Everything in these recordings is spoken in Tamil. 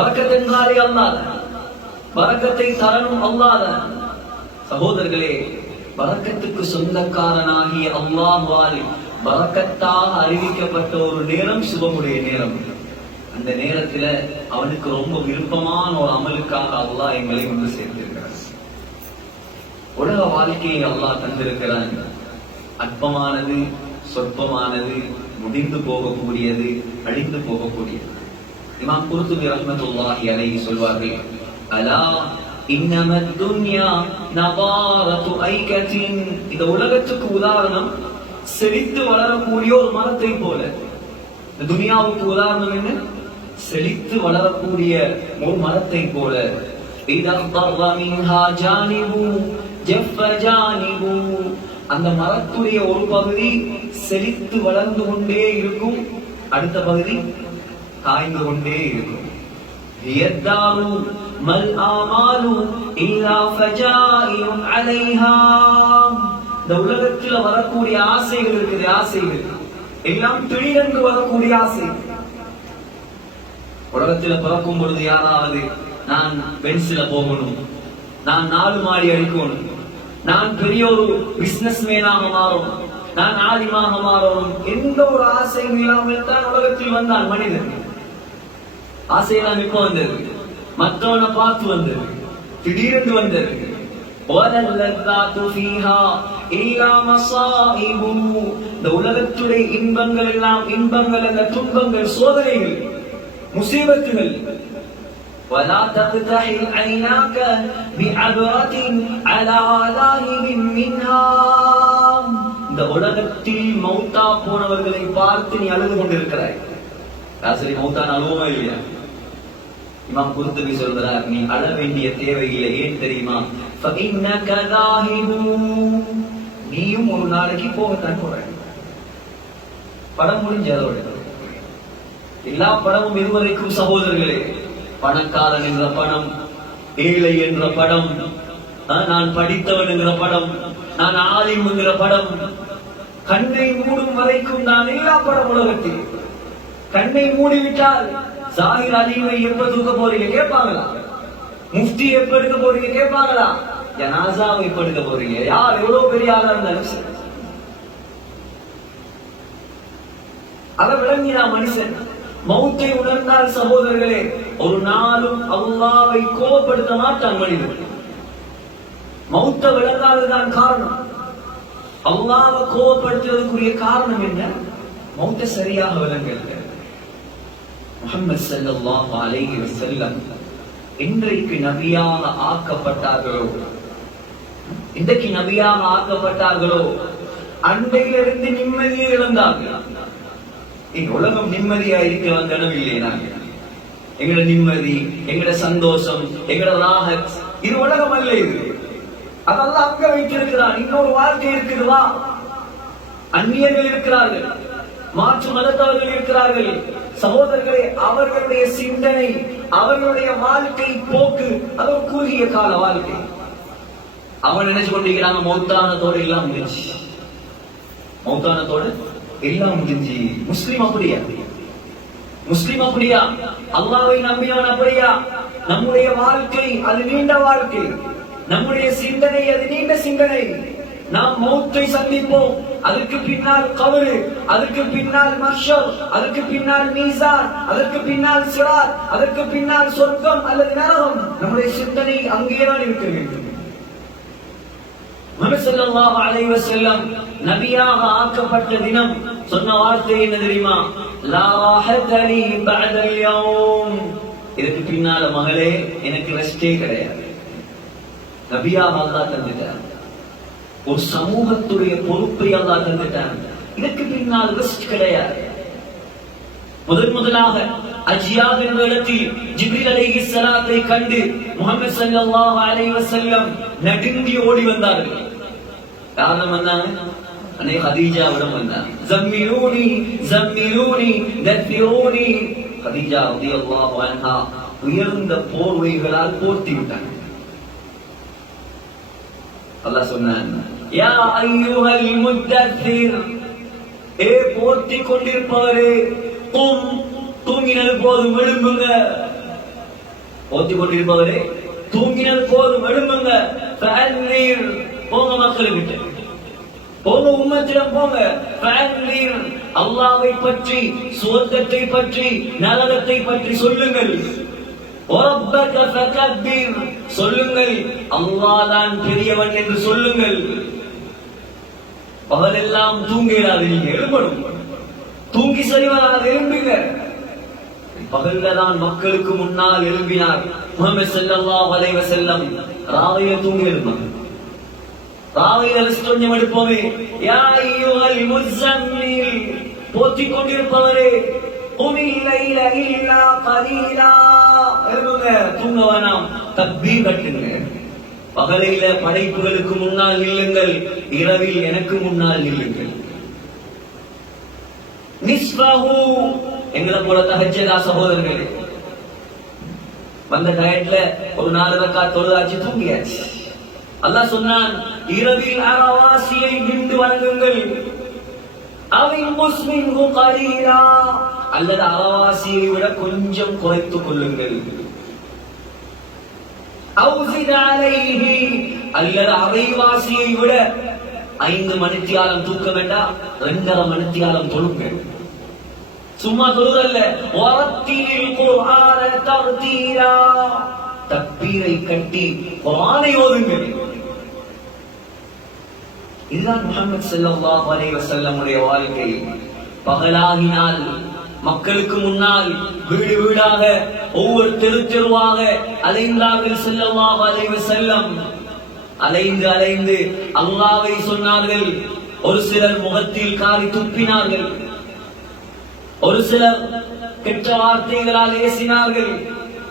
பரக்கத் என்றாலே அல்லாஹ் தான். பரக்கத்தை தரணும் அல்லாஹ் தான். சகோதரர்களே, பரக்கத்துக்கு சொந்தக்காரனாகிய அல்லாஹ்வால் பரக்கத்தாக அறிவிக்கப்பட்ட ஒரு நேரம் சுபமுடைய நேரம். அந்த நேரத்துல அவனுக்கு ரொம்ப விருப்பமான ஒரு அமலுக்காக அல்லாஹ் எங்களை கொண்டு சேர்த்திருக்கிறான். உலக வாழ்க்கையை அல்லாஹ் தந்திருக்கிறான். அற்பமானது, சொற்பமானது, முடிந்து போகக்கூடியது, அழிந்து போகக்கூடியது. இமாம் குர்துபி ரஹ்மத்துல்லாஹி அலைஹி சொல்வார்கள், அலா இன்னமத் துன்யா நபாரத்து ஐகத்தின். இந்த உலகத்துக்கு உதாரணம் செழித்து வளரக்கூடிய ஒரு மரத்தை போல. இந்த துனியாவுக்கு உதாரணம் என்ன? செழித்து வளரக்கூடிய ஒரு மரத்தை போல. அந்த மரத்துடைய ஒரு பகுதி செழித்து வளர்ந்து கொண்டே இருக்கும், அடுத்த பகுதி காய்ந்து கொண்டே இருக்கும். இந்த உலகத்தில் வரக்கூடிய ஆசைகள் இருக்குது, ஆசைகள் எல்லாம் திடீரென்று வரக்கூடிய ஆசை. உலகத்தில் பிறக்கும் பொழுது யாராவது நான் பென்சில போகணும், நான் 4 மாடி அடிக்கணும், நான் பெரிய ஒரு பிசினஸ் மேனாக மாறணும், நான் ஆலிமாக மாறணும், எந்த ஒரு ஆசையும் இல்லாமல் தான் உலகத்தில் வந்தான் மனிதன். ஆசையெல்லாம் இப்ப வந்தது, மற்றவனை பார்த்து வந்தது, திடீரென்று வந்தது. இந்த உலகத்துடைய இன்பங்கள் எல்லாம் இன்பங்கள் அல்ல, துன்பங்கள், சோதனைகள், முசீபத்துகள். ولا تقتحم عيناك بعبرة على ذاهب منها. இந்த உலகத்தில் மௌத்தா போனவர்களை பார்த்து நீ அழுது கொண்டிருக்கிறாய். ராசரி மௌத்தான் அழுவமா இல்லையா? இமாம் குர்துபி சொல்றார், நீ அழ வேண்டிய தேவையில்லை. ஏன் தெரியுமா? فإنك ذاهب. நீயும் ஒரு நாளைக்கு போகத்தான் போற. படம் முடிஞ்சதோட எல்லா படமும் இதுவரைக்கும் சகோதரர்களே, பணக்காரன் என்ற படம், ஏழை என்ற படம், நான் படித்தவன் என்கிற படம், நான் ஆலிம் என்கிற படம், கண்ணை மூடும் வரைக்கும் நான் எல்லா படம் உலகத்தில். கண்ணை மூடிவிட்டால் ஜாகிர் அலீமை எப்ப தூக்க போறீங்க கேட்பாங்களா? முஃப்தி எப்ப எடுக்க போறீங்க கேட்பாங்களா? ஜனாசாவை எப்ப எடுக்க போறீங்க? யார் எவ்வளவு பெரிய ஆளா இருந்தாலும் அதை விளங்கினா மனுஷன் மௌத்தை உணர்ந்தால் சகோதரர்களே, ஒரு நாளும் அல்லாஹ்வை கோபப்படுத்த மாட்டான் மனிதன். மௌத்தை விளங்காததுதான் காரணம். அல்லாஹ்வை கோபப்படுத்துவதற்குரிய காரணம் என்ன? மௌத்தை சரியாக விளங்கல. முஹம்மது ஸல்லல்லாஹு அலைஹி வஸல்லம் இன்றைக்கு நபியாக ஆக்கப்பட்டார்களோ, இன்றைக்கு நபியாக ஆக்கப்பட்டார்களோ, அன்றையிலிருந்து நிம்மதியை இழந்தார்கள். உலகம் நிம்மதியா இருக்க வந்தனம் இல்லையா? எங்கட நிம்மதி, எங்கட சந்தோஷம், எங்கட ராஹத், இது உலகம் அல்ல. இது அதெல்லாம் அங்க வைத்திருக்கிறான். இன்னொரு வாழ்க்கை இருக்குதுவா? அந்நியர்கள் இருக்கிறார்கள், மாற்று மதத்தவர்கள் இருக்கிறார்கள். சகோதரர்களே, அவர்களுடைய சிந்தனை, அவர்களுடைய வாழ்க்கை போக்கு அது ஒரு குறுகிய கால வாழ்க்கை. அவன் நினைச்சு கொண்டிருக்கிறாங்க மௌத்தானத்தோடு எல்லாம் முடிஞ்சு, மௌத்தானத்தோடு எல்லாம் முடிஞ்சு. முஸ்லிம் அப்படியா? முஸ்லிம் அப்படியா? அல்லாஹ்வை நம்பியவன் அப்படியா? நம்முடைய வாழ்க்கை அது நீண்ட வாழ்க்கை, நம்முடைய சிந்தனை அது நீண்ட சிந்தனை. நாம் மௌத்தை சந்திப்போம், அதுக்கு பின்னால் கபரு, அதுக்கு பின்னால் மஹ்ஷர், அதுக்கு பின்னால் மீசான், அதற்கு பின்னால் சிராத், அதற்கு பின்னால் சொர்க்கம் அல்லது நரகம். நம்முடைய சிந்தனை அங்கேதான் இருக்க வேண்டும். முஹம்மது ஸல்லல்லாஹு அலைஹி வஸல்லம் நபியாக ஆக்கப்பட்ட தினம் சொன்ன வார்த்தை என்ன தெரியுமா? லா ராஹத லி பஅதல் யௌம். இதுக்கு பின்னால மகளே எனக்கு ரெஸ்டே கிடையாது. நபியாக அல்லாஹ் தந்துட்டார். ஒரு சமூகத்துடைய பொறுப்பை அல்லாஹ் தந்துட்டார். இதுக்கு பின்னால் ரெஸ்ட் கிடையாது. முதலாக அஜியாத் என்ற இடத்தில் ஜிப்ரீல் அலைஹிஸ்ஸலாத்தை கண்டு முஹம்மது ஸல்லல்லாஹு அலைஹி வஸல்லம் நடுங்கி ஓடி வந்தார்கள். காரணம் வந்தாங்க, அன்னை கதீஜாவிடம் வந்தாங்க. ஜம்மிலூனி ஜம்மிலூனி தஃபிரூனி. கதீஜா ரலியல்லாஹு அன்ஹா உயர்ந்த போர்வைகளால் போர்த்தி விட்டாங்க. அல்லாஹ் சொன்னான், யா அய்யுஹல் முத்தஸிர், ஏ போர்த்தி கொண்டிருப்பவரே, தூங்கினது போதும், எழும்புங்க. ஓத்தி கொண்டிருப்பவரே, தூங்கினது போதும், எழும்புங்க. போங்க மக்களுக்கு, போங்க உம்மத்திடம் போங்க. அல்லாஹ்வை பற்றி, சுவர்க்கத்தை பற்றி, நரகத்தை பற்றி சொல்லுங்கள். சொல்லுங்கள், அல்லாஹ் தான் பெரியவன் என்று சொல்லுங்கள். பகலெல்லாம் தூங்கிறாது, நீங்க எழுப்பணும். தூங்கி சரிவராது, எழும்புங்க. பகல்லதான் மக்களுக்கு முன்னால் எழும்பினார் முஹம்மது ஸல்லல்லாஹு அலைஹி வஸல்லம். ராவில தூங்கி எழுந்தார். ராவில கொஞ்சம் எடுப்போமே, யா அய்யுஹல் முஸம்மில், போத்திக் கொண்டிருப்பவரே, குமில் லைல இல்லா கலீலா, எழும்புங்க, தூங்க வேணாம், தக்பீர் கட்டுங்க. பகலில படைப்புகளுக்கு முன்னால் நில்லுங்கள், இரவில் எனக்கு முன்னால் நில்லுங்கள். நிஸ்ஃபஹு, எங்களை போல தஹஜ்ஜுதா சகோதரர்களே, வந்த டயட்ல ஒரு 4 ரக்காத் தொழுதாச்சு, தூங்கியாச்சு. அல்லாஹ் சொன்னான், இரவில் அரவாசியை நின்று வணங்குங்கள். அவின் முஸ்மின்ஹு கலீலா, அல்லது அரவாசியை விட கொஞ்சம் குறைத்துக் கொள்ளுங்கள். அவ்ஸித் அலைஹி, அல்லது அரைவாசியை விட 5 மணித்தியாலம் தூக்க வேண்டாம், 2.5 மணித்தியாலம் தொழுங்க. சும்மா தொழுதல்ல. வரத்தீல் குர்ஆன தர்தீலா, தக்பீரை கட்டி குர்ஆனை ஓதுங்கள். இதுதான் முஹம்மது ஸல்லல்லாஹு அலைஹி வஸல்லம் உடைய வாழ்க்கை. பகலாகினால் மக்களுக்கு முன்னால் வீடு வீடாக, ஒவ்வொரு தெரு தெருவாக அலைந்தார்கள் ஸல்லல்லாஹு அலைஹி வஸல்லம். அலைந்து அலைந்து அல்லாஹ்வை சொன்னார்கள். ஒரு சிலர் முகத்தில் காரி துப்பினார்கள், ஒரு சிலர் கெட்ட வார்த்தைகளால் ஏசினார்கள்,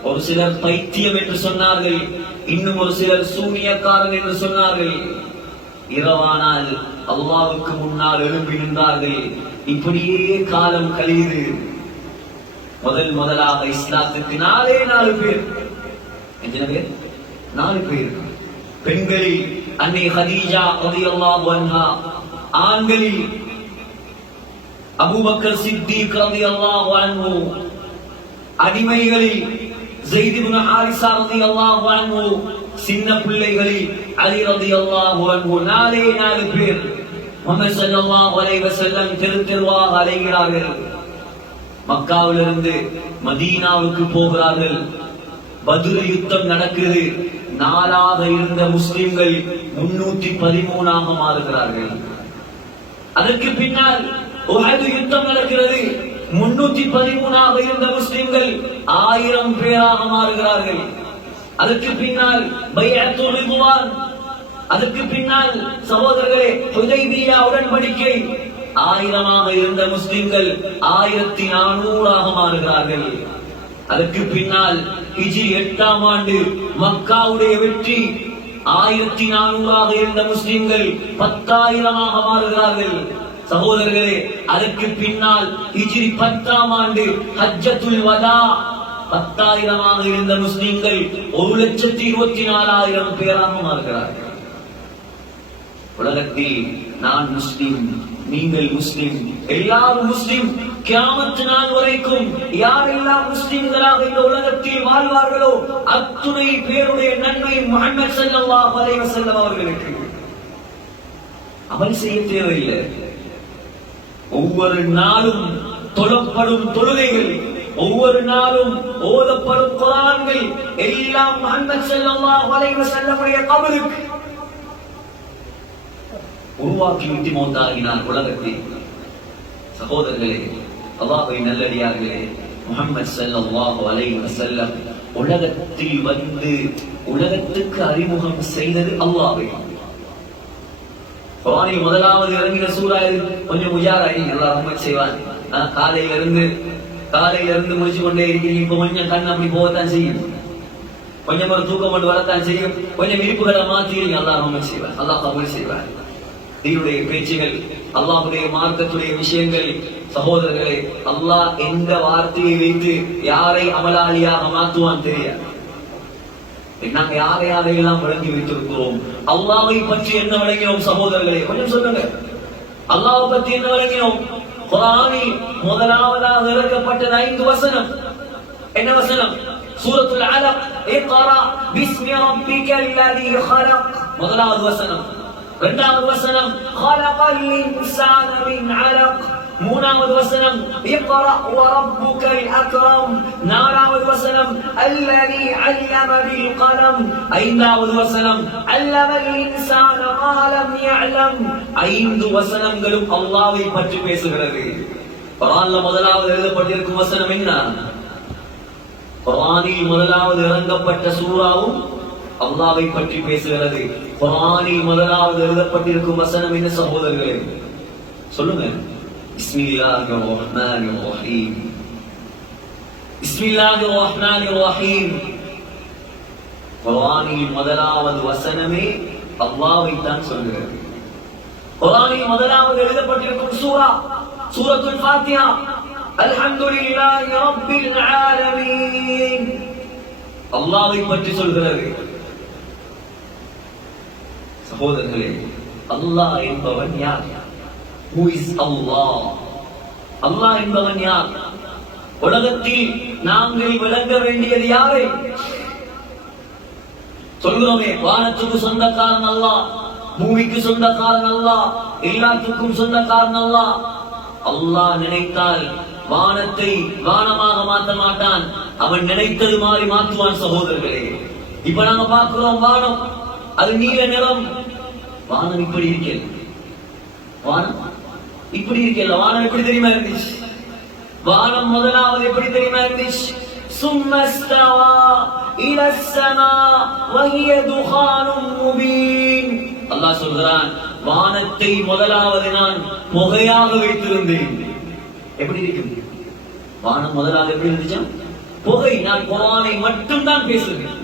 ஒரு சிலர் பைத்தியம் என்று சொன்னார்கள், இன்னும் ஒரு சிலர் சூனியக்காரன் என்று சொன்னார்கள். இரவானால் அல்லாஹ்வுக்கு முன்னால் எழும்பி நின்றார்கள். இப்படியே காலம் கழியுது. முதலாக இஸ்லாத்துக்கு 4 பேர். எத்தனை பேர்? 4 பேர். பெண்களில் அன்னை ஹதீஜா ரலியல்லாஹு அன்ஹா, ஆண்களில் அபூபக்கர் சித்தீக் ரலியல்லாஹு அன்ஹு, அடிமைகளில் ஸைத் இப்னு ஹாரிஸா ரலியல்லாஹு அன்ஹு, சின்ன பிள்ளைகளில் அலி ரலியல்லாஹு அன்ஹு. 4 பேர் முஹம்மது ஸல்லல்லாஹு அலைஹி வஸல்லம் தெருவாக அலைகிறார்கள். மக்காவிலிருந்து மதீனாவுக்கு போகிறார்கள். பத்ர் யுத்தம் நடக்குது. 4ஆக இருந்த முஸ்லிம்கள் 313ஆக மாறுகிறார்கள். அதற்கு பின்னால் உஹது யுத்தம் நடக்கிறது. 313ஆக இருந்த முஸ்லிம்கள் 1000 பேராக மாறுகிறார்கள். அதற்கு பின்னால் பைஅத்துர் ரிதுவான், அதற்கு பின்னால் சகோதரர்களே ஹுதைபியா உடன்படிக்கை. 1000ஆக இருந்த முஸ்லிம்கள் 1400ஆக மாறுகிறார்கள். அதற்கு பின்னால் ஹிஜ்ரி 8ஆம் ஆண்டு மக்காவுடைய வெற்றி. 1400ஆக இருந்த முஸ்லிம்கள் 10,000ஆக மாறுகிறார்கள். சகோதரர்களே, அதற்கு பின்னால் ஹிஜ்ரி 10ஆம் ஆண்டு ஹஜ்ஜத்துல் வதா, 10,000ஆக இருந்த முஸ்லிம்கள் 1,24,000 பேராக மாறுகிறார்கள். உலகத்தில் நான் முஸ்லிம், நீங்கள் முஸ்லிம், எல்லாரும் முஸ்லிம். கியாமத் நாள் வரைக்கும் யாரெல்லாம் முஸ்லிம்களாக இந்த உலகத்தில் வாழ்வார்களோ அத்துணை பேருடைய நன்மை முஹம்மது ஸல்லல்லாஹு அலைஹி வஸல்லம் அவர்களுக்கு. அமல் செய்ய தேவையில்லை. ஒவ்வொரு நாளும் தொழப்படும் தொழுகைகள், ஒவ்வொரு நாளும் ஓதப்படும் குர்ஆன்கள் எல்லாம் முஹம்மது ஸல்லல்லாஹு அலைஹி வஸல்லம் உடைய கபருக்கு உருவாக்கி விட்டு மௌத்தாகினார் உலகத்தில். சகோதரர்களே, அல்லாஹ்வின் நல்லடியார்களே, முஹம்மது ஸல்லல்லாஹு அலைஹி வஸல்லம் உலகத்தில் வந்து உலகத்துக்கு அறிமுகம் செய்தது அல்லாஹ்வை. குர்ஆனில் முதலாவது இறங்கின சூரா கொஞ்சம் உஜாராயி அல்லாஹ் ரஹ்மத் செய்வான். காலையில இருந்து முடிச்சு கொண்டே இருக்கிறீங்க. இப்ப கொஞ்சம் கண் அப்படி போகத்தான் செய்யும், கொஞ்சம் ஒரு தூக்கம் மட்டும் வரத்தான் செய்யும், கொஞ்சம் இருப்புகளை மாத்திடுங்க. அல்லாஹ் ரஹ்மத் செய்வான், அல்லாஹ் கபூல் செய்வான். தீனுடைய பேச்சுகள், அல்லாஹ்வுடைய மார்க்கத்துடைய விஷயங்கள். சகோதரர்களே, அல்லாஹ் எந்த வார்த்தையை வைத்து யாரை அமலாளியாக மாற்றுவான் தெரியாது. நாங்க யாரையெல்லாம் விளங்கி வைத்திருக்கிறோம்? அல்லாஹ்வை பற்றி என்ன விளங்கினோம்? சகோதரர்களே, கொஞ்சம் சொல்லுங்க. அல்லாஹ்வை பற்றி என்ன விளங்கினோம்? குர்ஆனில் முதலாவதாக இறக்கப்பட்டது 5 வசனம். என்ன வசனம்? சூரத்துல் அலக் இக்ரா பிஸ்மி ரப்பிக்கல் லதீ ஹலக். முதலாவது வசனம். இரண்டாவது வசனம் ஹலகல் இன்சான மின் அலக். மூணாவது வசனம் இக்ரா வ ரப்புக்கல் அக்ரம். நாலாவது வசனம் அல்லதி அல்லம பில் கலம். ஐந்தாவது வசனம் அல்லமல் இன்சான மா லம் யஅலம். ஐந்து வசனங்களும் அல்லாஹ்வை பற்றி பேசுகிறது. குர்ஆன்ல முதலாவது எழுதப்பட்டிருக்கும் வசனம் என்ன? குர்ஆனில் முதலாவது இறங்கப்பட்ட சூராவும் அல்லாஹ்வை பற்றி பேசுகிறது. குர்ஆனில் முதலாவது எழுதப்பட்டிருக்கும் வசனம் என்ன சகோதரர்களே? சொல்லுங்க. பிஸ்மில்லாஹிர் ரஹ்மானிர் ரஹீம். பிஸ்மில்லாஹிர் ரஹ்மானிர் ரஹீம். குர்ஆனில் முதலாவது வசனமே அல்லாஹ்வை தான் சொல்கிறது. குர்ஆனில் முதலாவது எழுதப்பட்டிருக்கும் சூரா சூரத்துல் ஃபாத்திஹா. அல்ஹம்துலில்லாஹி ரப்பில் ஆலமீன். அல்லாஹ்வை பற்றி சொல்கிறது. சகோதரர்களே, அல்லாஹ் என்பவன் யார்? Who is Allah? அல்லாஹ் என்பவன் யார்? உலகத்தில் நாங்கள் விளங்க வேண்டியது யாரை? சொல்கிறோமே, வானத்துக்கு சொந்தக்காரன் அல்லாஹ், பூமிக்கு சொந்தக்காரன் அல்லாஹ், எல்லாத்துக்கும் சொந்தக்காரன் அல்லாஹ். அல்லாஹ் நினைத்தால் வானத்தை வானமாக மாற்ற மாட்டான், அவன் நினைத்தது மாதிரி மாற்றுவான். சகோதரர்களே, இப்ப நாங்க பார்க்கிறோம் வானம், அது நீல நிறம். வானம் இப்படி இருக்கல, வானம் இப்படி இருக்கல. வானம் எப்படி தெரியுமா இருந்துச்சு? வானம் முதலாவது எப்படி தெரியுமா இருந்துச்சு? சும்மஸ்தவா இலஸ் ஸமா வஹிய துகானும் முபீன். அல்லாஹ் சொல்றான், வானத்தை முதலாவது நான் புகையாக வைத்திருந்தேன். எப்படி இருக்கும் வானம்? முதலாவது எப்படி இருந்துச்சு? புகை. நான் குர்ஆனை மட்டும் தான் பேசுகிறேன்.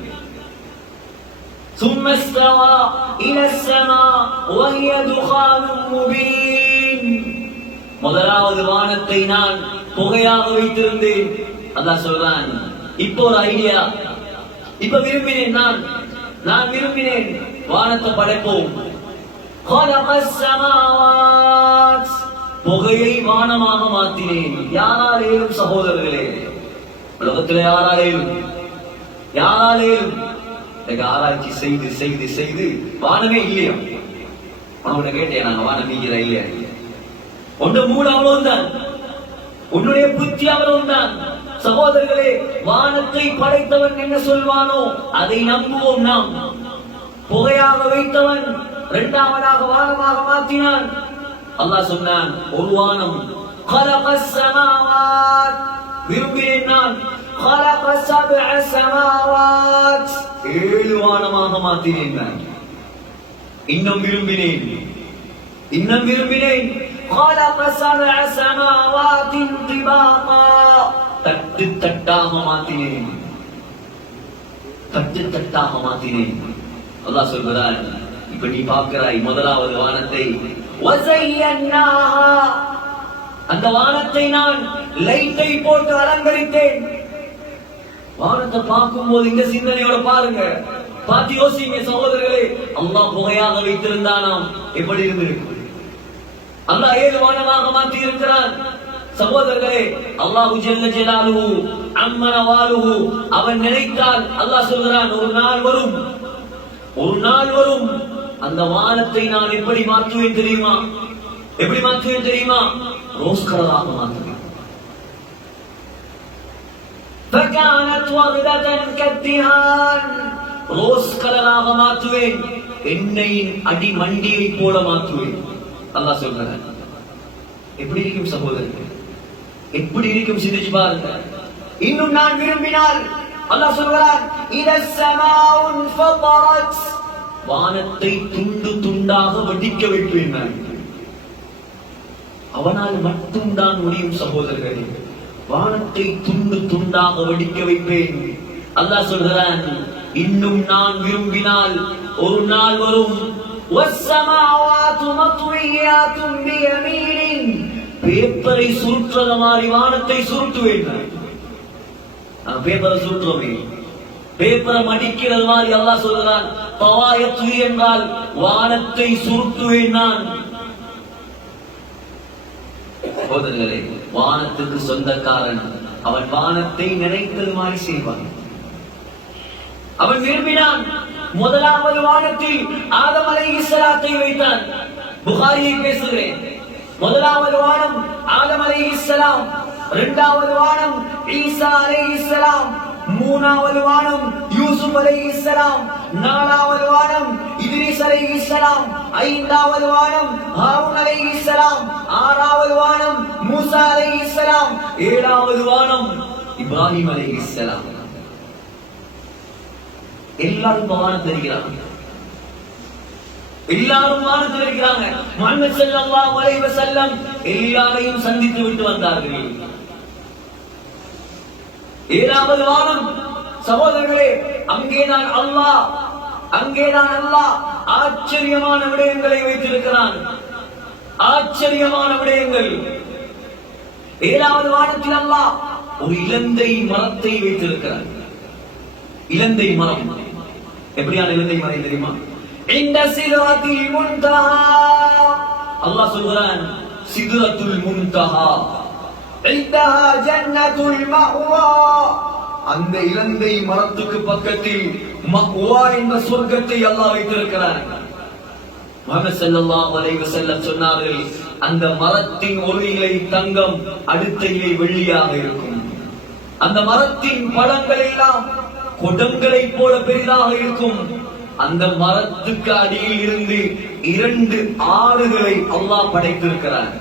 ثم استوى إلى السماء وهي دخان مبين. முதலாவது வானத்தை நான் புகையாக வைத்திருந்தேன். அல்லாஹ் சொல்றான், இப்போ ஒரு ஐடியா, இப்ப விரும்பினேன், நான் விரும்பினேன் வானத்தை படைப்போம். خلق السماوات. புகையை வானமாக மாற்றினேன். யாராலேயும் சகோதரர்களே, உலகத்திலே யாராலேயும் ஆராய்ச்சி செய்து செய்து செய்து வானமே இல்லையா? உன்னை கேட்டேன், நாங்க வானம் நீங்களா இல்லையா? உன்னுடைய மூளை அவ்வளவுதான், உன்னுடைய புத்தி அவ்வளவுதான். சகோதரர்களே, வானத்தை படைத்தவன் என்ன சொல்வானோ அதை நம்புவோம் நாம். புகையாக வைத்தவன் இரண்டாவதாக வானமாக மாற்றினான். அல்லாஹ் சொன்னான், ஒரு வானம். خلق السماوات. விரும்பினேன் நான். خلق سبع سماوات. 7 வானமாக மாற்றினேன். இன்னும் விரும்பினேன். خلق سبع سماوات طباقا. தட்டு தட்டாக மாற்றினேன். அல்லாஹ் சொல்கிறார், இப்ப நீ பார்க்கிறாய் முதலாவது வானத்தை. وزيناها. அந்த வானத்தை நான் லைட்டை போட்டு அலங்கரித்தேன். வானத்தை பார்க்கும் போது இந்த சிந்தனையோட பாருங்க, பார்த்து யோசிங்க சகோதரர்களே. அல்லாஹ் புகையாக வைத்திருந்தானாம், எப்படி இருந்திருக்கும்? அல்லாஹ் 7 வானமாக மாற்றி இருக்கிறான். சகோதரர்களே, அல்லாஹு ஜல்ல ஜலாலுஹு அம்மன வாலுஹு, அவன் நினைத்தால் அல்லாஹ் சொல்கிறான், ஒரு நாள் வரும் அந்த வானத்தை நான் எப்படி மாற்றுவேன் தெரியுமா? ரோஸ் கலராக மாற்றுவேன். فكانت وردة كالدهان. ரோஸ் கலராக மாற்றுவேன். எண்ணெயின் அடி மண்டியை போல மாற்றுவேன். அல்லாஹ் சொல்றான். எப்படி இருக்கும் சகோதரர்களே? எப்படி இருக்கும்? சிந்திச்சு பாருங்க. இன்னும் நான் விரும்பினால் அல்லாஹ் சொல்றான், இதஸ் ஸமாஉன் ஃபதரத். வானத்தை துண்டு துண்டாக வெடிக்க வைப்பேன் நான். அவனால் மட்டும்தான் முடியும் சகோதரர்களே. வானத்தை துண்டு துண்டாக வெடிக்க வைப்பேன். அல்லாஹ் சொல்கிறான், இன்னும் நான் விரும்பினால் ஒரு நாள் வரும். வஸ்ஸமாவாத்து மத்வியாத்தும் பியமீன். பேப்பரை சுருட்டுற மாதிரி வானத்தை சுருட்டுவேன். பேப்பரை சுருட்டுறோமே, பேப்பரை மடிக்கிறது மாதிரி அல்லாஹ் சொல்கிறான், தவாயத்து என்றால் வானத்தை சுருட்டுவேன் நான். சகோதரர்களே, வானத்துக்கு சொந்தக்காரன் அவன். வானத்தை நினைத்தது மாதிரி செய்வான். அவன் விரும்பினான் முதலாவது வானத்தில் ஆதம் அலைஹிஸ்ஸலாத்தை வைத்தான். புகாரியை பேசுகிறேன். முதலாவது வானம் ஆதம் அலைஹிஸ்ஸலாம், இரண்டாவது வானம் ஈசா அலைஹிஸ்ஸலாம், மூணாவது வானம் யூசுப் அலைஹிஸ்ஸலாம், நாலாவது வானம் இத்ரீஸ் அலைஹிஸ்ஸலாம், ஐந்தாவது வானம் ஹாரூன் அலைஹிஸ்ஸலாம், ஆறாவது வானம் மூசா அலைஹிஸ்ஸலாம், ஏழாவது வானம் இப்ராஹிம் அலைஹிஸ்ஸலாம். எல்லாரும் வானத்தில் இருக்கிறாங்க. எல்லாரும் வானத்தில் இருக்கிறாங்க. முஹம்மது ஸல்லல்லாஹு அலைஹி வஸல்லம் எல்லாரையும் சந்தித்து விட்டு வந்தார்கள். ஏழாவது வானம் சகோதரர்களே, அங்கேதான் அல்லாஹ் ஆச்சரியமான விடயங்களை வைத்திருக்கிறான். ஆச்சரியமான விடயங்கள். ஏழாவது வானத்தில் அல்லாஹ் ஒரு இலந்தை மரத்தை வைத்திருக்கிறான். இலந்தை மரம் எப்படியான இலந்தை மரம் தெரியுமா? இந்த சிதறத்துல் முன்தஹா, அல்லாஹ் சொல்றான் சிதறத்துல் முன்தஹா இந்தஹா ஜன்னத்துல் மஅவா. அந்த இலந்தை மரத்துக்கு பக்கத்தில் மஅவா என்ற சொர்க்கத்தை அல்லாஹ் வைத்திருக்கிறான். முஹம்மது ஸல்லல்லாஹு அலைஹி வஸல்லம் சொன்னார்கள், அந்த மரத்தின் ஒரு இலை தங்கம், அடுத்த இலை வெள்ளியாக இருக்கும். அந்த மரத்தின் பழங்கள் எல்லாம் கொடங்களை போல பெரிதாக இருக்கும். அந்த மரத்துக்கு அடியில் இருந்து 2 ஆறுகளை அல்லாஹ் படைத்திருக்கிறான்.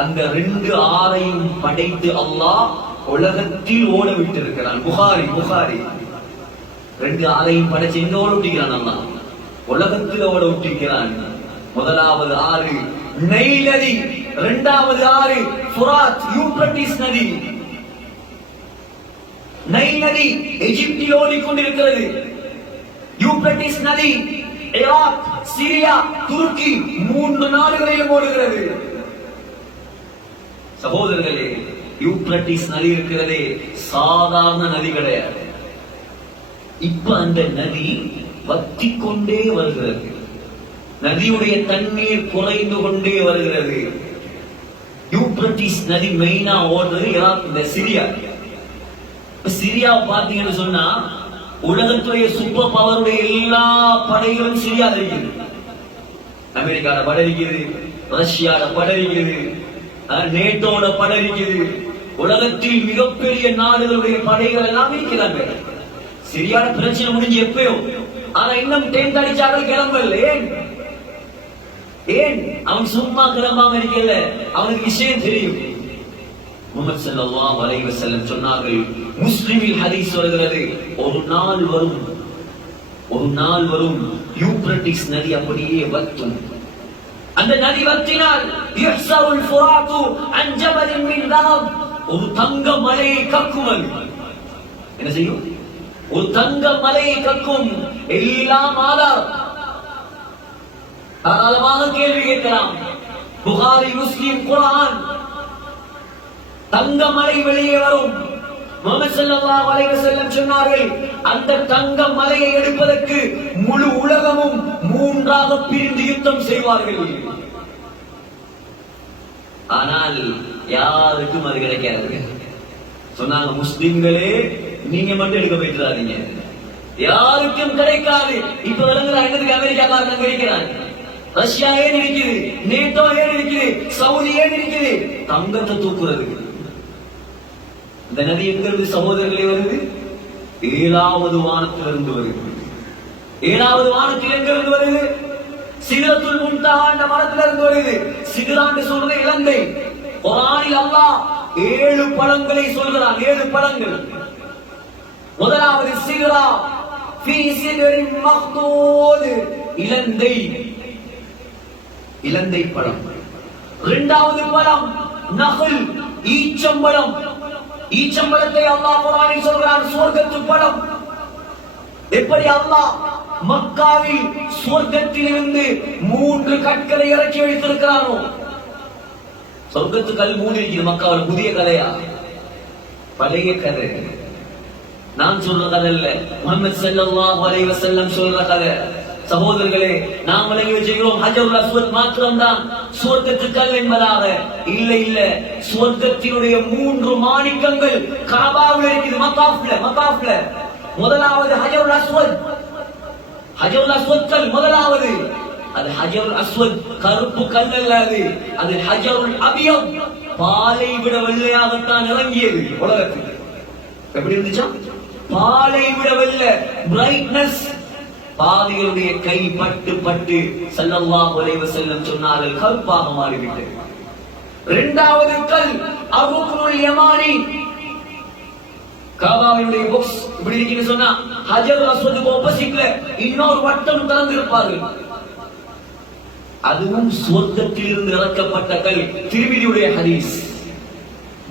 அந்த 2 ஆறையும் படைத்து அல்லாஹ் உலகத்தில் ஓட விட்டிருக்கிறான். புகாரி 2 ஆறையும் படைச்சு எங்க ஓட விட்டிருக்கிறான்? அல்லாஹ் உலகத்தில் ஓட விட்டிருக்கிறான். முதலாவது ஆறு நைல் நதி, இரண்டாவது ஆறு ஃபுராத் யூப்ரட்டிஸ் நதி. நைல் நதி எகிப்தில் ஓடிக்கொண்டிருக்கிறது. யூப்ரட்டிஸ் நதி ஈராக், சிரியா, துருக்கி 3 நாடுகளிலும் ஓடுகிறது. சகோதரர்களே, யூப்ரட்டிஸ் நதி இருக்கிறதே சாதாரண நதி கிடையாது. இப்ப அந்த நதி வத்தி கொண்டே வருகிறது. நதியுடைய தண்ணீர் குறைந்து கொண்டே வருகிறது. யூப்ரட்டிஸ் நதி மெயினா ஓடுறது ஈராக், இந்த சிரியா. சிரியாவை பார்த்தீங்கன்னு சொன்னா உலகத்துடைய சூப்பர் பவருடைய எல்லா படைகளும் சிரியால இருக்குது. அமெரிக்கால படை இருக்குது, ரஷ்யால படை இருக்குது, நேட்டோட படை இருக்குது. உலகத்தில் மிகப்பெரிய நாடுகளுடைய படைகள் எல்லாம் இருக்கிறாங்க. சிரியால பிரச்சனை முடிஞ்சு எப்பயோ, ஆனா இன்னும் டென்ட் அடிச்சார்கள் கிளம்பல. ஏன் அவன் சும்மா கிளம்பாம இருக்கல, அவனுக்கு விஷயம் தெரியும். முஹம்மது ஸல்லல்லாஹு அலைஹி வஸல்லம் சொன்னார்கள், முஸ்லிமில் ஹதீஸ் வருகிறது, ஒரு நாள் வரும் யூப்ரட்டிஸ் நதி அப்படியே வற்றும். அந்த நதி வற்றினால் யஹ்ஸருல் ஃபுராத்து அன் ஜபலின் மின் தஹப், ஒரு தங்க மலையை கக்கும். என்ன செய்யும்? ஒரு தங்க மலையை கக்கும். எல்லாம் ஆதார். தாராளமாக கேள்வி கேட்கலாம். புகாரி, முஸ்லிம், குர்ஆன். தங்க மலை வெளியே வரும். முஹம்மது ஸல்லல்லாஹு அலைஹி வஸல்லம் சொன்னார்கள், அந்த தங்க மலையை எடுப்பதற்கு முழு உலகமும் 3ஆக பிரிந்து யுத்தம் செய்வார்கள். ஆனால் யாருக்கும் அது கிடைக்காது. சொன்னாங்க, முஸ்லிம்களே நீங்க மட்டும் எடுக்க போயிடாதீங்க, யாருக்கும் கிடைக்காது. இப்ப விளங்குற என்னதுக்கு அமெரிக்காக்காரன் அங்க இருக்கிறான், ரஷ்யா ஏன் இருக்குது, நேட்டோ ஏன் இருக்குது, சவுதி ஏன் இருக்குது? தங்கத்தை தூக்குறதுக்கு. இந்த நதி எங்கிருந்து சகோதரர்களே வருது? 7வது வானத்திலிருந்து வருகிறது. 7வது வானத்தில் எங்கிருந்து வருது? சிதறத்துல் முன்தஹா என்ற மரத்திலிருந்து வருது. சிதறான்னு சொல்றது இலந்தை. குர்ஆனில் அல்லாஹ் 7 பழங்களை சொல்கிறான். 7 பழங்கள். முதலாவது சிதறா ஃபீ சிதரின் மக்தூத், இலந்தை பழம். இரண்டாவது பழம் நஹல், ஈச்சம்பழம். ஈச்சம்பழத்தை அல்லாஹ் குர்ஆனில் சொல்கிறான் சுவர்க்கத்து பழம். எப்படி அல்லாஹ் மக்காவில் சுவர்க்கத்திலிருந்து 3 கற்களை இறக்கி வைத்திருக்கிறானோ, சொர்க்கத்து கல் 3 இருக்குது மக்காவில். புதிய கதையா? பழைய கதை. நான் சொல்ற கதை இல்ல, முஹம்மது ஸல்லல்லாஹு அலைஹி வஸல்லம் சொல்ற கதை. சகோதரர்களே, நாம் விளங்கி வச்சுக்கிறோம் ஹஜருல் அஸ்வத் மாத்திரம்தான் சுவர்க்கத்து கல் என்பதாக. இல்ல, சுவர்க்கத்தினுடைய 3 மாணிக்கங்கள் காபாவில் இருக்குது. மத்தாஃப்ல முதலாவது ஹஜருல் அஸ்வத். ஹஜருல் அஸ்வத் கல் முதலாவது. அது ஹஜருல் அஸ்வத் கருப்பு கல் அல்லது, அது ஹஜருல் அபியம் பாலை விட வெள்ளையாகத்தான் இறங்கியது உலகத்தில். எப்படி இருந்துச்சா? பாலை விட வெள்ளை பிரைட்னஸ். பாவிகளுடைய கை பட்டு பட்டு ஸல்லல்லாஹு அலைஹி வஸல்லம் சொன்னார்கள் கருப்பாக மாறிவிட்டது. இரண்டாவது கல் அர்ருக்குல் யமானி. காபாவினுடைய பாக்ஸ் இப்படி இருக்குன்னு சொன்னா ஹஜருல் அஸ்வதுக்கு ஆப்போசிட்ல இன்னொரு வட்டம் திறந்து இருப்பார்கள். அதுவும் சொர்க்கத்திலிருந்து இறக்கப்பட்ட கல். திருமிதியுடைய ஹதீஸ்.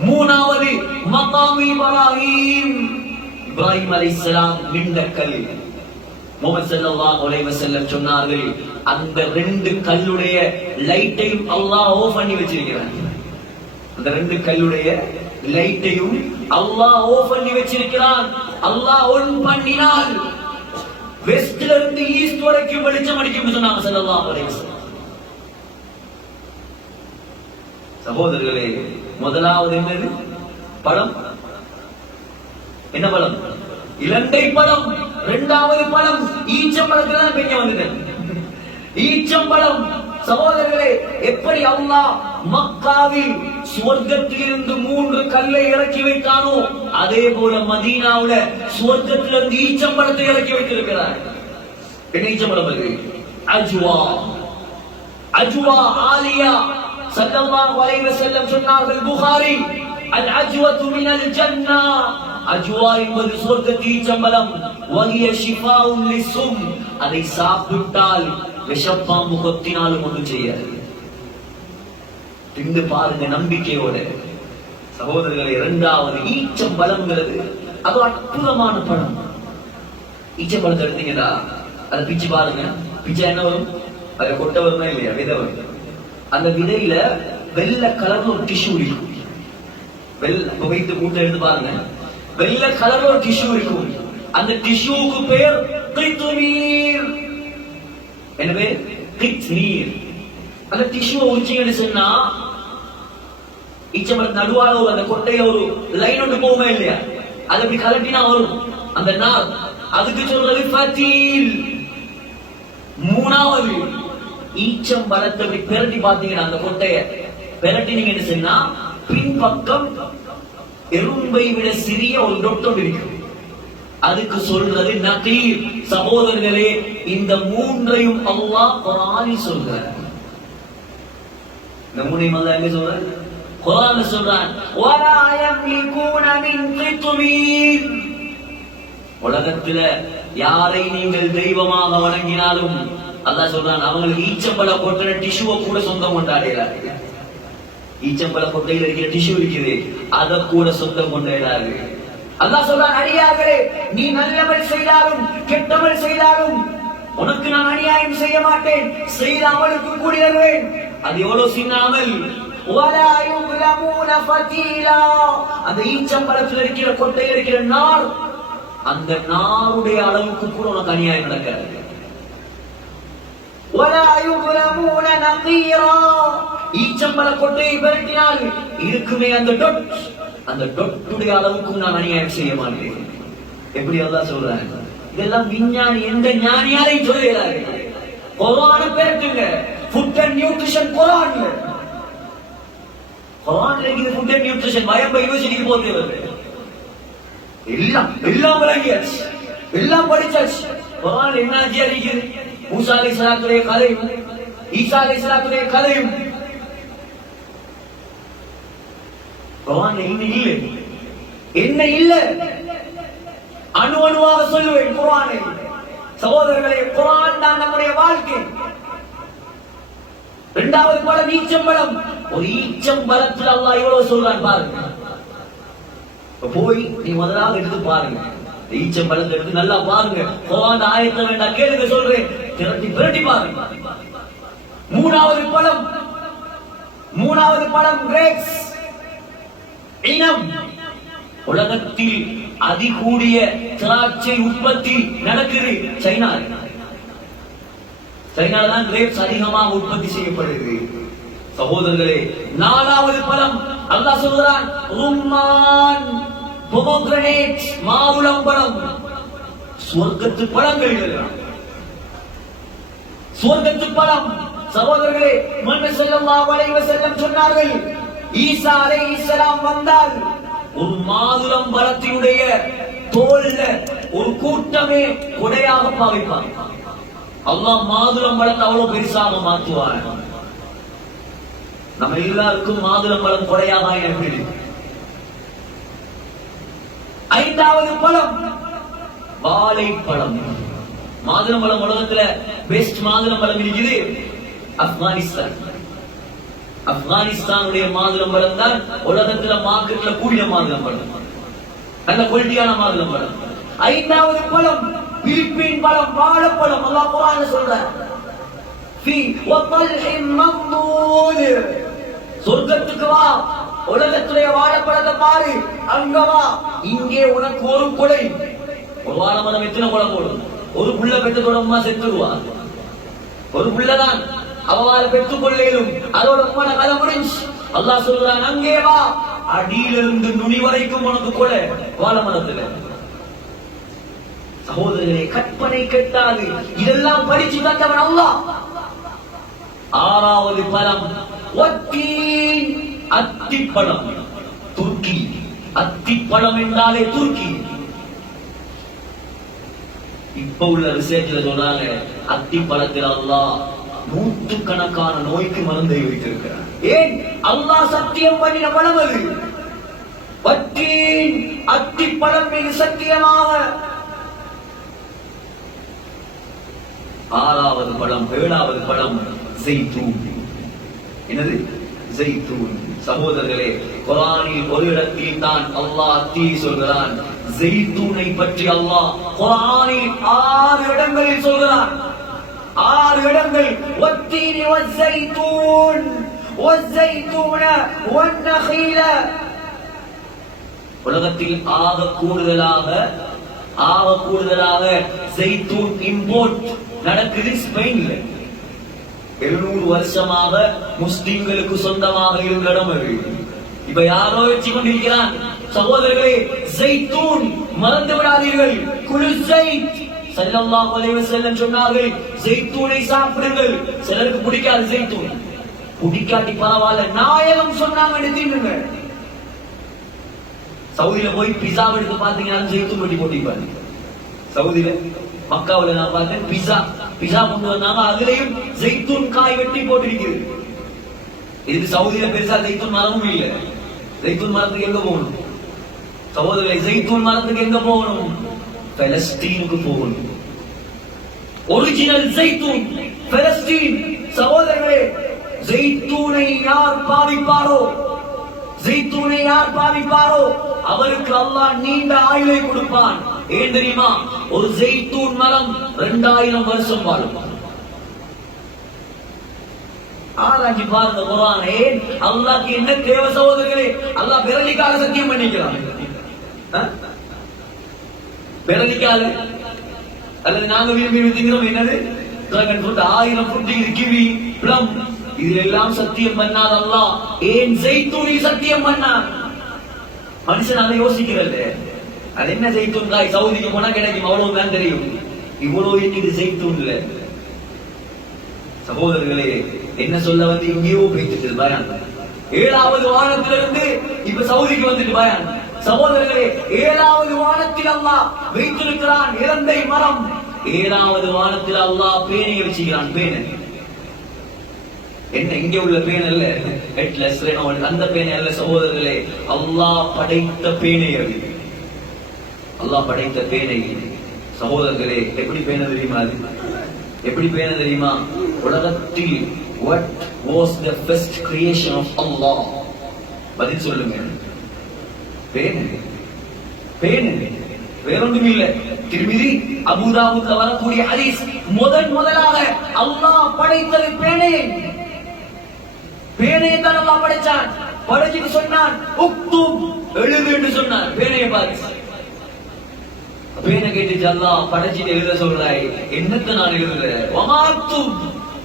மூணாவது மகாம் இப்ராஹிம். இப்ராஹிம் அலைஹிஸ்ஸலாம் நின்ற கல். முஹம்மது ஸல்லல்லாஹு அலைஹி வஸல்லம் சொன்னார்கள் அந்த ரெண்டு கல்லுடைய லைட்டையும் அல்லாஹ் ஆஃப் பண்ணி வச்சிருக்கிறான். அந்த ரெண்டு கல்லுடைய லைட்டையும் அல்லாஹ் ஆஃப் பண்ணி வச்சிருக்கிறான். அல்லாஹ் ஆன் பண்ணினால் வெஸ்ட்ல இருந்து ஈஸ்ட் வரைக்கும் வெளிச்சம் அடிக்கும் சொன்னாங்க ஸல்லல்லாஹு அலைஹி வஸல்லம். சகோதரர்களே, முதலாவது என்னது? பழம். என்ன பழம்? இலங்கை பழம். இரண்டாவது பழம் ஈச்சம்பழத்துல தான் பெரிய வந்தது. ஈச்சம்பழம். சகோதரர்களே, எப்படி அல்லாஹ் மக்காவில் சுவர்க்கத்திலிருந்து 3 கல்லை இறக்கி வைத்தானோ அதே போல மதீனாவுல சுவர்க்கத்திலிருந்து ஈச்சம்பழத்தை இறக்கி வைத்திருக்கிறார். என்ன ஈச்சம்பழம் அது? அஜ்வா. அஜ்வா ஆலியா. ஸல்லல்லாஹு அலைஹி வஸல்லம் சொன்னார்கள் புகாரி, அல் அஜ்வத்து மினல் ஜன்னah. அஜ்வா என்பது சொர்க்கத்து ஈச்சம்பழம். வஹிய ஷிஃபாஉன் லிஸ்ஸும். அதை சாப்பிட்டால் விஷப்பாம்பு கொத்தினாலும் ஒன்றும் செய்யாது. திண்டு பாருங்க நம்பிக்கையோட. சகோதரர்களை, இரண்டாவது ஈச்சம்பழம்ங்கிறது அது அற்புதமான பழம். ஈச்சம்பழத்தை எடுத்தீங்கன்னா அதை பிச்சு பாருங்க. பிச்சை என்ன வரும்? அதை கொட்ட வருமா இல்லையா? விதை வரும். அந்த விதையில வெள்ளை கலர்ல ஒரு டிஷ்யூ இருக்கும். வெள்ளை வைத்து கூட்ட எடுத்து பாருங்க. வெள்ளை கலர்ல ஒரு டிஷ்யூ இருக்கும். அந்த டிஷ்யூக்கு பேர் கித்மீர். என்ன பேர்? கித்மீர். அந்த டிஷ்யூவை உரிச்சீங்கன்னு சொன்னா ஈச்சம்பழம் நடுவால ஒரு அந்த கொட்டையில ஒரு லைன் ஒன்று போகுமா இல்லையா? அது அப்படி கலட்டினா வரும் அந்த நார். அதுக்கு சொல்றது ஃபதீல். மூணாவது ஈச்சம்பழத்தை அப்படி பிரட்டி பாத்தீங்கன்னா அந்த கொட்டைய பிரட்டினீங்கன்னு சொன்னா பின்பக்கம் எறும்பை விட சிறிய ஒரு டொட்டோடு இருக்கும். அதுக்கு சொல்றது நகீர். சகோதரர்களே, இந்த மூன்றையும் அல்லாஹ் குர்ஆனில் சொல்றார். இந்த மூணையும் அல்லாஹ் எங்க சொல்றார்? குர்ஆன்ல சொல்றான். வலா யம்லிகூன மின் கித்மீர். உலகத்துல யாரை நீங்கள் தெய்வமாக வணங்கினாலும் அல்லாஹ் சொல்றான் அவங்களுக்கு ஈச்சம்பழ கொட்டை டிஷ்யூவை கூட சொந்தம் கொண்டாடுறாரு. ஈச்சம்பழ கொட்டையில் இருக்கிற டிஷ்யூ இருக்குது, அதை கூட சொந்தம் கொண்டாடுறாரு. அல்லாஹ் சொல்றான், அடியார்களே, நீ நல்லவள் செய்தாலும் கெட்டவள் செய்தாலும் உனக்கு நான் அநியாயம் செய்ய மாட்டேன். செய்த அவளுக்கு கூடி தருவேன். அது எவ்வளவு சின்ன அமல். வலா யுக்லமூன ஃபதீலா. அந்த ஈச்சம்பழத்தில் இருக்கிற கொட்டையில் இருக்கிற நார், அந்த நாருடைய அளவுக்கு கூட உனக்கு அநியாயம் நடக்காது. வலா யுக்லமூன நகீரா. ஈச்சம்பழ கொட்டையை பிரட்டினால் இருக்குமே அந்த டொட், அந்த டொட்டுடைய அளவுக்கும் நான் அநியாயம் செய்ய மாட்டேன். எப்படி அல்லாஹ் சொல்றாங்க? இதெல்லாம் விஞ்ஞானி எந்த ஞானியாரையும் சொல்லுகிறாரு. குர்ஆன பேருங்க. ஃபுட் அண்ட் நியூட்ரிஷன் குர்ஆன்ல. குர்ஆன்ல இருக்குது ஃபுட் அண்ட் நியூட்ரிஷன். வயம்பை யூனிவர்சிட்டிக்கு போறது எல்லாம் விளங்கியாச்சு, எல்லாம் படிச்சாச்சு. குர்ஆன் என்ன இருக்குது? மூசா அலைஹிஸ்ஸலாத்துடைய கதையும் ஈசா அலைஹிஸ்ஸலாத்துடைய கதையும் குர்ஆன் என்ன இல்ல அணு அணுவாக சொல்லுவேன் குர்ஆனை. சகோதரர்களே, குர்ஆன் தான் நம்முடைய வாழ்க்கை. இரண்டாவது பழம் ஈச்சம்பழம். ஒரு ஈச்சம்பழத்தில் அல்லாஹ் எவ்வளவு சொல்றான் பாருங்க. போய் நீ முதலாக எடுத்து பாருங்க. ஈச்சம்பழத்தை எடுத்து நல்லா பாருங்க. குர்ஆன் ஆயத்தை வேண்டாம் கேளுங்க சொல்றேன். பிரட்டி பாருங்க. மூணாவது பழம் கிரேப்ஸ். இனம். உலகத்தில் அதிகூடிய திராட்சை உற்பத்தி நடக்குது சைனால. சைனால தான் கிரேப்ஸ் அதிகமாக உற்பத்தி செய்யப்படுது. சகோதரர்களே, நாலாவது பழம் அல்லாஹ் சொல்றான் ரும்மான், பொமோகிரனேட், மாதுளம்பழம். சுவர்க்கத்து பழங்கள் எழுதுறான். சுவர்க்கத்து பழம். சகோதரர்களே, முஹம்மது ஸல்லல்லாஹு அலைஹி வஸல்லம் சொன்னார்கள், ஈசா அலைஹிஸ்ஸலாம் வந்தால் ஒரு மாதுளம் பழத்தினுடைய தோல்ல ஒரு கூட்டமே கொடையாக பாவிப்பார். அல்லாஹ் மாதுளம் பழத்தை அவ்வளவு பெருசாக மாற்றுவார். நம்ம எல்லாருக்கும் மாதுளம் பழம் கொடையாக எப்படி? ஐந்தாவது பழம் வாழைப்பழம். மாதுளம் பழம் உலகத்துல பெஸ்ட் மாதுளம் பழம் இருக்குது ஆப்கானிஸ்தான். ஆப்கானிஸ்தானுடைய மாதுளம் பழம் தான் உலகத்துல மார்க்கெட்ல கூடிய மாதுளம் பழம், நல்ல குவாலிட்டியான மாதுளம் பழம். ஐந்தாவது பழம் பிலிப்பீன் பழம், வாழைப்பழம். அல்லாஹ் குர்ஆன்ல சொல்றார், ஃபீ வதல்ஹின் மம்தூத். சொர்க்கத்துக்கு வா, உலகத்துடைய வாழைப்பழத்தை பாரு, அங்க வா, இங்கே உனக்கு ஒரு கொடை. ஒரு வாழை மரம் எத்தனை கொடை போடும்? ஒரு புள்ள பெற்றதோட அம்மா செத்துடுவா. ஒரு புள்ளதான் அவவால பெற்றுக் கொள்ளையிலும் அதோட உம்மன கதை முடிஞ்சு. அல்லாஹ் சொல்றான், அங்கே வா, அடியிலிருந்து நுனி வரைக்கும் உனக்கு கொடை வாழை மரத்துல. சகோதரர்களே, கற்பனை கெட்டாது. இதெல்லாம் படிச்சு தந்தவன் அல்லாஹ். ஆறாவது பழம் வத்தீன், அத்திப்பழம். துர்க்கி. அத்திப்பழம் என்றாலே துர்க்கி. இப்ப உள்ள ரிசர்ச்ல சொன்னாங்க, அத்திப்பழத்தில் அல்லாஹ் நூற்றுக்கணக்கான நோய்க்கு மருந்தை வைத்திருக்கிறார். ஏன்? அல்லாஹ் சத்தியம் பண்ணின பழம் அது. வத்தீன், அத்திப்பழம் மீது சத்தியமாக. ஆறாவது பழம், ஏழாவது பழம் ஜெய்தூன். என்னது? ஜெய்தூன். சகோதரர்களே, குர்ஆனில் ஒரு இடத்தில் தான் அல்லாஹ் அத்தி சொல்கிறான். ஜெய்தூனை பற்றி அல்லாஹ் குர்ஆனில் 6 இடங்களில் சொல்கிறான். 6 இடங்கள். வத்தீனி வஸ்ஸைதூன் வஸ்ஸைதூன வன்னഖீல. உலகத்தில் ஆக கூடுதலாக ஜெய்தூன் இம்போர்ட் நடக்குது ஸ்பெயின்ல. 700 வருஷமாக முஸ்லிம்களுக்கு சொந்தமாக இருந்த இடம் அது. இப்ப யாரோ வச்சு கொண்டிருக்கிறான். சகோதரர்களே, ஜெய்தூன் மறந்து விடாதீர்கள். குலு ஸைத். ஸல்லல்லாஹு அலைஹி வஸல்லம் சொன்னார்கள், ஜெய்தூனை சாப்பிடுங்கள். சிலருக்கு பிடிக்காது ஜெய்தூன். பிடிக்காட்டி பரவாயில்ல, நாயகம் சொன்னாங்க தின்னுங்க. சவுதியில போய் பிஸா எடுத்து பாத்தீங்கன்னா ஜெய்தூன் வெட்டி போட்டிப்பாரு. சவுதியில மக்காவுல நான் பார்த்தேன், பிஸா கொண்டு வந்தாங்க, அதுலயும் ஜெய்தூன் காய் வெட்டி போட்டிருக்கிறது. இதுக்கு சவுதியில பெருசா ஜெய்தூன் மரமும் இல்ல. ஜெய்தூன் மரத்துக்கு எங்க போகணும் சகோதரர்களை? ஜெய்தூன் மரத்துக்கு எங்க போகணும்? பலஸ்தீனுக்கு போகணும். ஒரிஜினல் ஜெய்தூன் பலஸ்தீன். சகோதரர்களே, ஜெய்தூனை யார் பாவிப்பாரோ அவருக்கு அல்லாஹ் நீண்ட ஆயுளை கொடுப்பான். ஏன் தெரியுமா? ஒரு ஜெய்தூன் மரம் 2000 வருஷம் வாழும். ஆராய்ச்சி பாருங்க குர்ஆனே. அல்லாஹ்க்கு என்ன தேவை சகோதரர்களே? அல்லாஹ் விரலிக்காக சத்தியம் பண்ணிக்கிறான். விரலிக்காக அல்லது நாங்க விரும்பி திங்கிறோம். என்னது? Dragon fruit, 1000 fruit, kiwi, plum, இதெல்லாம் சத்தியம் பண்ணாத அல்லாஹ் ஏன் ஜெய்தூனில் சத்தியம் பண்ணான்? மனுஷன் அதை யோசிக்கிறது. அது என்ன ஜெய்தூன் காய்? சவுதிக்கு போனா கிடைக்கும், அவ்வளவுதான் தெரியும். இவ்வளவு இன்னைக்கு ஜெய்தூன் இல்ல. சகோதரர்களே, என்ன சொல்ல வந்து எங்கேயோ போயிட்டு பயான். 7வது வானத்திலிருந்து இப்ப சவுதிக்கு வந்துட்டு பயான். சகோதரர்களே, 7வது வானத்தில் அல்லாஹ் வைத்திருக்கிறான் இலந்தை மரம். 7வது வானத்தில் அல்லாஹ் பேனை வச்சுக்கிறான். பேனை என்ன? இங்க உள்ள பேன் அல்ல, அந்த பேனை அல்ல சகோதரர்களே. அல்லாஹ் படைத்த பேனை அது. அல்லாஹ் படைத்த பேனை. சகோதரர்களே, எப்படி பேனை தெரியுமா? அது எப்படி பேனை தெரியுமா? உலகத்தில் what was the first creation of Allah? பதில் சொல்லுங்க. பேனை. வேறொன்றும் இல்லை. திருமிதி அபூதாவுக்கு வரக்கூடிய ஹதீஸ், முதலாக அல்லாஹ் படைத்தது பேனை. பேனையை தான் அல்லாஹ் படைச்சான். படைச்சிட்டு சொன்னான், உக்துப், எழுது என்று சொன்னான். பேனையை பார்த்து பேனை கேட்டுச்சு, அல்லாஹ் படைச்சிட்டு எழுத சொல்றாய், என்னத்தை நான் எழுதுறேன்? வமாத்துப்,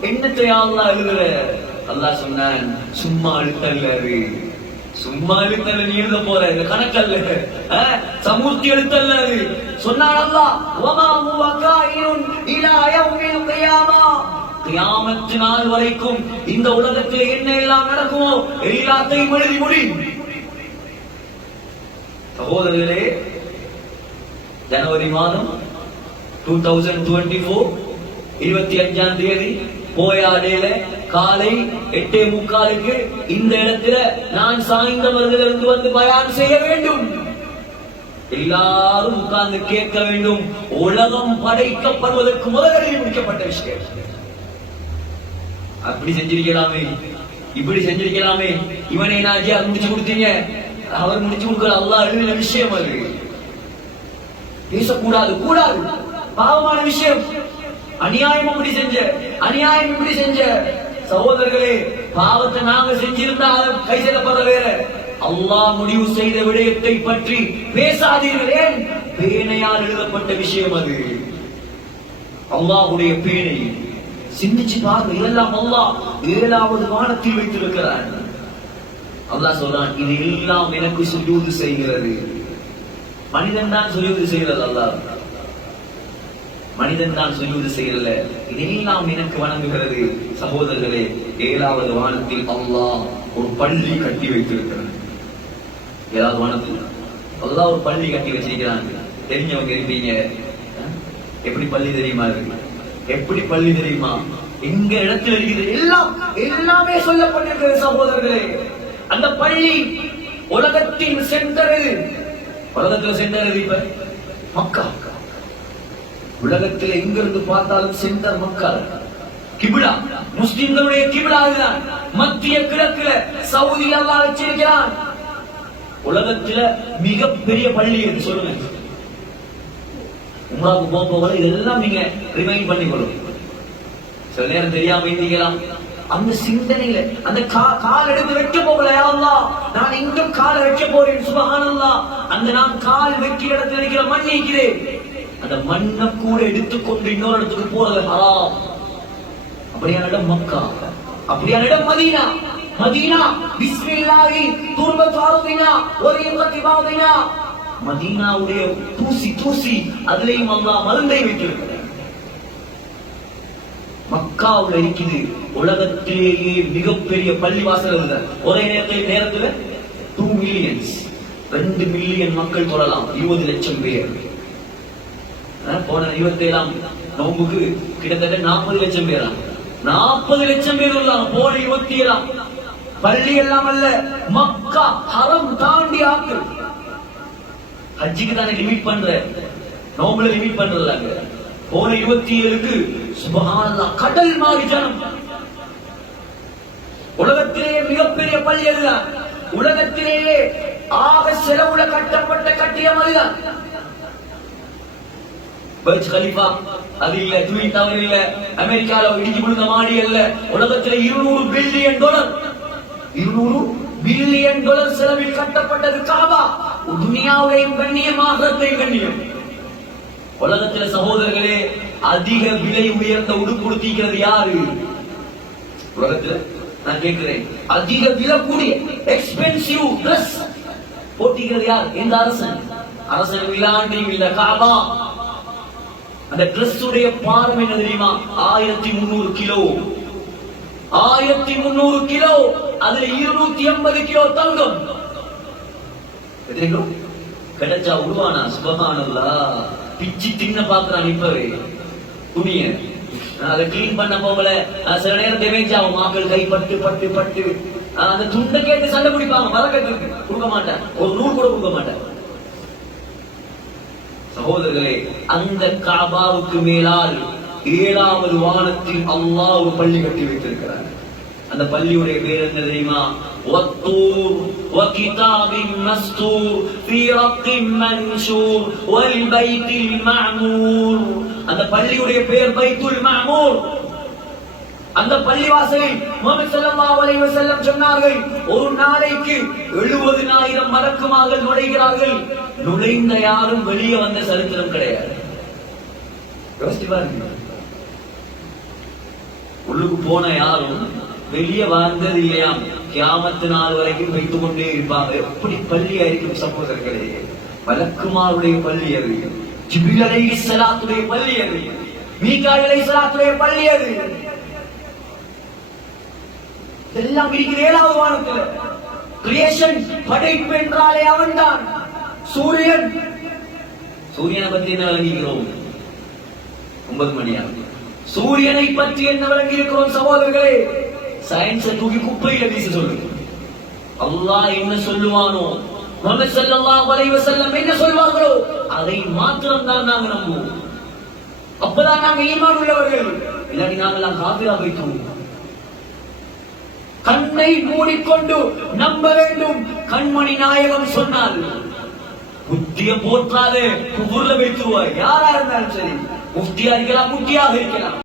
என்னத்தை அல்லாஹ் எழுதுற? அல்லாஹ் சொன்னான், சும்மா எழுத்தல்ல, அது சும்மா எழுத்தல்ல நீ எழுத போற இந்த கணக்கல்ல சமூர்த்தி எழுத்தல்ல சொன்னான் அல்லாஹ் வமா ஹுவ காயினுன் இலா யௌமில் கியாமா கியாமத் நாள் வரைக்கும் இந்த உலகத்தில் என்ன எல்லாம் நடக்குமோ எல்லாத்தையும் எழுதி முடி. சகோதரர்களே, ஜனவரி மாதம் 2024 25ஆம் தேதி போயாடேல காலை 8:45 இந்த இடத்துல நான் சாய்ந்தவர்களிருந்து வந்து பயான் செய்ய வேண்டும். எல்லாரும் உட்கார்ந்து கேட்க வேண்டும். உலகம் படைக்கப்படுவதற்கு முதலில் முடிக்கப்பட்ட விஷயம். அப்படி செஞ்சிருக்கலாமே, இப்படி செஞ்சிருக்கலாமே. இவனை நாஜியா முடிச்சு கொடுத்தீங்க, அவர் முடிச்சு கொடுக்கிற அல்லாஹ் எழுதின விஷயம். அது பேசக்கூடாது, கூடாது, பாவமான விஷயம். அநியாயம் இப்படி செஞ்ச, அநியாயம் இப்படி செஞ்ச. சகோதரர்களே, பாவத்தை நாங்க செஞ்சிருந்தா கை செய்யப்படுற வேற. அல்லாஹ் முடிவு செய்த விடயத்தை பற்றி பேசாதீர்களே. பேனையால் எழுதப்பட்ட விஷயம் அது. அல்லாஹ்வுடைய பேனை. சிந்திச்சு பாருங்க, இதெல்லாம் அல்லாஹ் 7வது வானத்தில் வைத்திருக்கிறான். அல்லாஹ் சொல்றான், இது எல்லாம் எனக்கு சுஜூது செய்கிறது. மனிதன் தான் சுஜூது செய்கிறது. அல்லாஹ் மனிதன் தான் சுஜூது செய்யல, இதெல்லாம் எனக்கு வணங்குகிறது. சகோதரர்களே, 7வது வானத்தில் அல்லாஹ் ஒரு பள்ளி கட்டி வைத்திருக்கிறான். 7வது வானத்தில் அல்லாஹ் ஒரு பள்ளி கட்டி வச்சிருக்கிறான். தெரிஞ்சவங்க இருப்பீங்க. எப்படி பள்ளி தெரியுமா இருக்கு? எப்படி பள்ளி தெரியுமா? எங்க இடத்துல இருக்குது எல்லாமே சொல்லப்பட்டிருக்கிறது. சகோதரர்களே, அந்த பள்ளி உலகத்தின் சென்டர். உலகத்துல சென்டர் இப்ப மக்கா. உலகத்தில் எங்கிருந்து பார்த்தாலும் சென்டர் மக்கள். கிபிலா, முஸ்லிம்களுடைய கிபிலா இதுதான். மத்திய கிழக்குல சவுதி அல்லாஹ் வச்சிருக்கிறான். உலகத்துல மிகப்பெரிய பள்ளி என்று சொல்லுங்க. உம்ராவுக்கு போக இதெல்லாம் நீங்க ரிமைண்ட் பண்ணிக்கொள்ளும். சில நேரம் தெரியாம இருந்தீங்களாம். அந்த சிந்தனையில அந்த கால் எடுத்து வைக்க போகல, யா அல்லாஹ் நான் எங்கும் கால் வைக்க போறேன். சுப்ஹானல்லாஹ், அந்த நான் கால் வைக்கிற இடத்துல இருக்கிற மண் இருக்கிறேன். அந்த மண்ணை கூட எடுத்துக்கொண்டு இன்னொரு இடத்துக்கு போறது ஹராம். அப்படியான இடம் மக்கா, அப்படியான இடம் மதீனா. மதீனா பிஸ்மில்லாஹி துர்பத்து அர்தினா வரிகத்தி பாதினா. மதீனாவுடைய தூசி அதிலேயும் அல்லாஹ் மருந்தை வைத்திருக்கிறார். மக்காவுல இருக்குது உலகத்திலேயே மிகப்பெரிய பள்ளிவாசல். ஒரே நேரத்தில் 2 மில்லியன்ஸ் 2 மில்லியன் மக்கள் தொழலாம். 20 லட்சம் பேர். போன 27ஆம் நோம்புக்கு கிட்டத்தட்ட 40 லட்சம் பேரா, 40 லட்சம் பேர் உள்ளாங்க. போன 27ஆம் பள்ளி எல்லாம் அல்ல, மக்கா ஹரம் தாண்டி ஆக்கு. ஹஜ்ஜிக்கு தானே லிமிட் பண்ற, நோம்புல லிமிட் பண்றதாங்க. போன 27க்கு சுப்ஹானல்லாஹ் கடல் மாதிரி ஜனம். உலகத்திலேயே மிகப்பெரிய பள்ளி அதுதான். உலகத்திலேயே ஆக செலவுல கட்டியம் அதுதான். பர்ஜ் கலிஃபா அது இல்ல, ட்வின் டவர் இல்ல, அமெரிக்கால இடிஞ்சு விழுந்த மாடி அல்ல. உலகத்துல $200 பில்லியன் 200 பில்லியன் செலவில் கட்டப்பட்டது காபா. துனியாவுடையும் கண்ணியம், ஆகிரத்தையும் கண்ணியம். உலகத்துல சகோதரர்களே, அதிக விலை உயர்ந்த உடுப்புடுத்திக்கிறது யாரு? உலகத்துல நான் கேட்கிறேன், அதிக விலை கூடிய எக்ஸ்பென்சிவ் டிரஸ் போட்டிக்கிறது யார்? எந்த அரசன்? அரசன் விழாண்டியும் இல்ல, காபா. அந்த டிரஸ் உடைய பாரம் என்ன தெரியுமா? 1300 கிலோ. 1300 கிலோ. அதுல 280 கிலோ தங்கம். கிடைச்சா உருவானா? சுப்ஹானல்லாஹ். பிச்சி தின்ன பாக்குறான் இப்பவே துணிய. அதை கிளீன் பண்ண போகல, சில நேரம் டேமேஜ் ஆகும். மக்கள் கை பட்டு அந்த துண்டை கேட்டு சண்டை பிடிப்பாங்க. மரக்கட்டுக்கு கொடுக்க மாட்டேன், ஒரு நூல் கூட கொடுக்க மாட்டேன். சகோதரர்களே, அந்த காபாவுக்கு மேலால் 7வது வானத்தில் அல்லாஹ் ஒரு பள்ளி கட்டி வைத்திருக்கிறார். அந்த பள்ளியுடைய பேர் என்ன தெரியுமா? வத்தூர் வகிதாபின் மஸ்தூர் ஃபீ ரக்கின் மன்ஷூர் வல் பைத்தில் மஅமூர். அந்த பள்ளியுடைய பேர் பைத்துல் மஅமூர். அந்த பள்ளிவாசலில் முஹம்மது ஸல்லல்லாஹு அலைஹி வஸல்லம் சொன்னார்கள், ஒரு நாளைக்கு 70,000 மலக்குமார்கள் நுழைகிறார்கள். நுழைந்த யாரும் வெளியே வந்த சரித்திரம் கிடையாது. யோசிச்சு பாருங்க, உள்ளுக்கு போன யாரும் வெளியே வந்தது இல்லையாம். கியாமத்து நாள் வரைக்கும் வைத்துக் கொண்டே இருப்பாங்க. எப்படி பள்ளியா இருக்கும் சகோதரர்களே, மலக்குமாருடைய பள்ளி அது, ஜிப்ரீல் அலைஹிஸ்ஸலாத்துடைய பள்ளி அது, மீகாயில் அலைஹிஸ்ஸலாத்துடைய பள்ளி அது. எல்லாம் இருக்கிற 7வது வானத்தில். கிரியேஷன், படைப்பு என்றாலே அவன்தான். சூரியனை பற்றி என்ன விளங்குகிறோம்? 9 மணியா சூரியனை பற்றி என்ன விளங்கி இருக்கிறோம் சகோதரர்களே? சயின்ஸை தூக்கி குப்பையில வீச சொல்லுங்க. அல்லாஹ் என்ன சொல்லுவானோ, முஹம்மது ஸல்லல்லாஹு அலைஹி வஸல்லம் என்ன சொல்வார்களோ அதை மாத்திரம் தான் நாங்க நம்புவோம். அப்பதான் நாங்க ஈமான் உள்ளவர்கள். இல்லாட்டி நாங்கெல்லாம் காபிரா போய்த்தோம். கண்ணை மூடிக்கொண்டு நம்ப வேண்டும். கண்மணி நாயகம் சொன்னால் புத்திய போற்றாது குபுர்ல வைத்துருவார். யாரா இருந்தாலும் சரி, முஃப்தியா இருக்கலாம், முஃப்தியாக இருக்கலாம்.